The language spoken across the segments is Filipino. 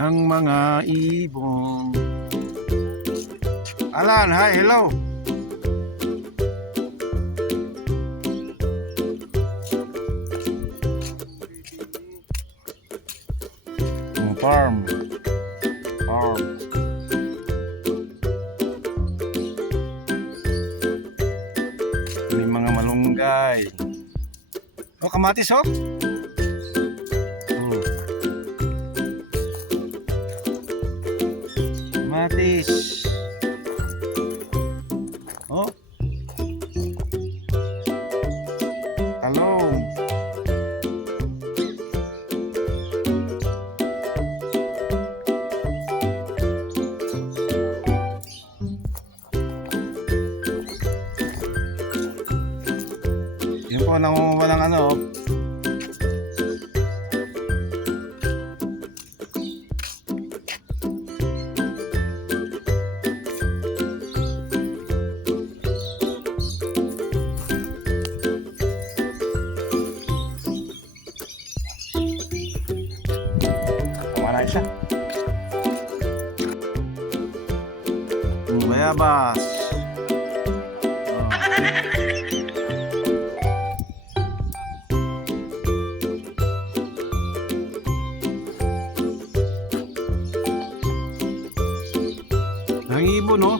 ang mga ibon. Alan, hi, hello. Farm. May mga malunggay. Oh, kamatis oh. Kamatis. Oh. Talong. Yun po, nangunguha ng ano. Tama na siya. Bayabas. Ang ibon no?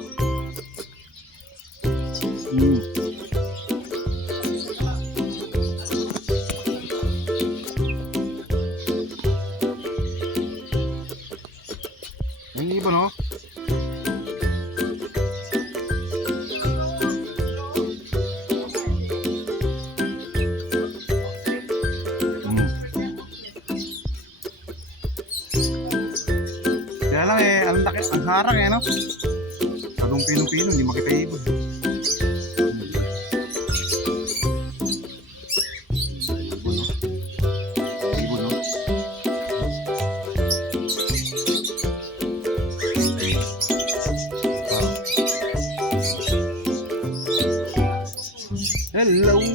Ang ibon no? Kaya lang eh, ang laki, ang harang eh no? Tagong pinong-pino, hindi makita ibon. Ibon no? Hello.